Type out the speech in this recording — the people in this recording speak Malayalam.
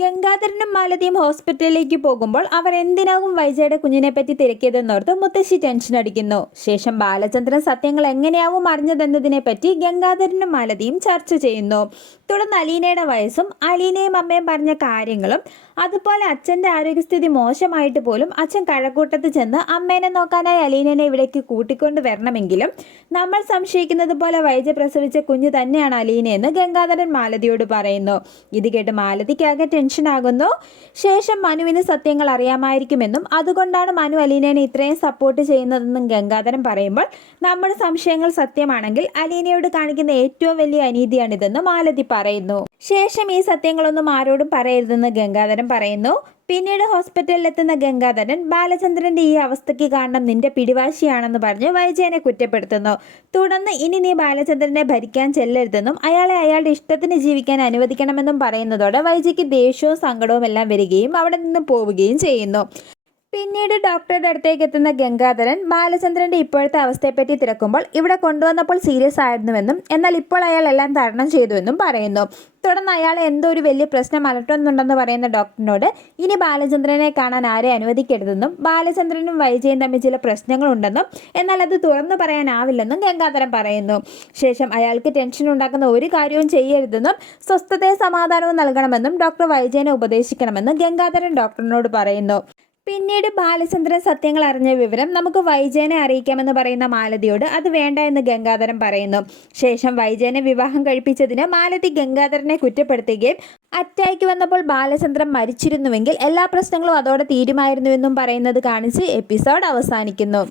ഗംഗാധരനും മാലതിയും ഹോസ്പിറ്റലിലേക്ക് പോകുമ്പോൾ അവർ എന്തിനാകും വൈജയുടെ കുഞ്ഞിനെ പറ്റി തിരക്കിയതെന്നോർത്ത് മുത്തശ്ശി ടെൻഷൻ അടിക്കുന്നു. ശേഷം ബാലചന്ദ്രൻ സത്യങ്ങൾ എങ്ങനെയാവും അറിഞ്ഞതെന്നതിനെ പറ്റി ഗംഗാധരനും മാലതിയും ചർച്ച ചെയ്യുന്നു. തുടർന്ന് അലീനയുടെ വയസ്സും അലീനയും അമ്മയും പറഞ്ഞ കാര്യങ്ങളും അതുപോലെ അച്ഛന്റെ ആരോഗ്യസ്ഥിതി മോശമായിട്ട് പോലും അച്ഛൻ കഴക്കൂട്ടത്ത് ചെന്ന് അമ്മേനെ നോക്കാനായി അലീനനെ ഇവിടേക്ക് കൂട്ടിക്കൊണ്ട് വരണമെങ്കിലും നമ്മൾ സംശയിക്കുന്നത് പോലെ വൈജ പ്രസവിച്ച കുഞ്ഞ് തന്നെയാണ് അലീനയെന്ന് ഗംഗാധരൻ മാലതിയോട് പറയുന്നു. ഇത് കേട്ട് മാലതിക്കാകെ ടെൻഷനാകുന്നു ശേഷം മനുവിന് സത്യങ്ങൾ അറിയാമായിരിക്കുമെന്നും അതുകൊണ്ടാണ് മനു അലീനേനെ ഇത്രയും സപ്പോർട്ട് ചെയ്യുന്നതെന്നും ഗംഗാധരൻ പറയുമ്പോൾ നമ്മുടെ സംശയങ്ങൾ സത്യമാണെങ്കിൽ അലീനയോട് കാണിക്കുന്ന ഏറ്റവും വലിയ അനീതിയാണിതെന്ന് മാലതി പറയുന്നു. ശേഷം ഈ സത്യങ്ങളൊന്നും ആരോടും പറയരുതെന്ന് ഗംഗാധരൻ പറയുന്നു. പിന്നീട് ഹോസ്പിറ്റലിലെത്തുന്ന ഗംഗാധരൻ ബാലചന്ദ്രന്റെ ഈ അവസ്ഥയ്ക്ക് കാരണം നിന്റെ പിടിവാശിയാണെന്ന് പറഞ്ഞ് വൈജയനെ കുറ്റപ്പെടുത്തുന്നു. തുടർന്ന് ഇനി നീ ബാലചന്ദ്രനെ ഭരിക്കാൻ ചെല്ലരുതെന്നും അയാളെ അയാളുടെ ഇഷ്ടത്തിന് ജീവിക്കാൻ അനുവദിക്കണമെന്നും പറയുന്നതോടെ വൈജയ്ക്ക് ദേഷ്യവും സങ്കടവും എല്ലാം വരികയും അവിടെ നിന്ന് പോവുകയും ചെയ്യുന്നു. പിന്നീട് ഡോക്ടറുടെ അടുത്തേക്ക് എത്തുന്ന ഗംഗാധരൻ ബാലചന്ദ്രന്റെ ഇപ്പോഴത്തെ അവസ്ഥയെപ്പറ്റി തിരക്കുമ്പോൾ ഇവിടെ കൊണ്ടുവന്നപ്പോൾ സീരിയസ് ആയിരുന്നുവെന്നും എന്നാൽ ഇപ്പോൾ അയാൾ എല്ലാം തരണം ചെയ്തുവെന്നും പറയുന്നു. തുടർന്ന് അയാൾ എന്തോ ഒരു വലിയ പ്രശ്നം അലട്ടുന്നുണ്ടെന്ന് പറയുന്ന ഡോക്ടറിനോട് ഇനി ബാലചന്ദ്രനെ കാണാൻ ആരെ അനുവദിക്കരുതെന്നും ബാലചന്ദ്രനും വൈജയും തമ്മിൽ ചില പ്രശ്നങ്ങളുണ്ടെന്നും എന്നാൽ അത് തുറന്നു പറയാനാവില്ലെന്നും ഗംഗാധരൻ പറയുന്നു. ശേഷം അയാൾക്ക് ടെൻഷൻ ഉണ്ടാക്കുന്ന ഒരു കാര്യവും ചെയ്യരുതെന്നും സ്വസ്ഥതയും സമാധാനവും നൽകണമെന്നും ഡോക്ടർ വൈജയനെ ഉപദേശിക്കണമെന്നും ഗംഗാധരൻ ഡോക്ടറിനോട് പറയുന്നു. പിന്നീട് ബാലചന്ദ്രൻ സത്യങ്ങൾ അറിഞ്ഞ വിവരം നമുക്ക് വൈജയനെ അറിയിക്കാമെന്ന് പറയുന്ന മാലതിയോട് അത് വേണ്ട എന്ന് ഗംഗാധരൻ പറയുന്നു. ശേഷം വൈജയനെ വിവാഹം കഴിപ്പിച്ചതിന് മാലതി ഗംഗാധരനെ കുറ്റപ്പെടുത്തുകയും അറ്റാക്ക് വന്നപ്പോൾ ബാലചന്ദ്രൻ മരിച്ചിരുന്നുവെങ്കിൽ എല്ലാ പ്രശ്നങ്ങളും അതോടെ തീരുമായിരുന്നുവെന്നും പറയുന്നത് കാണിച്ച് എപ്പിസോഡ് അവസാനിക്കുന്നു.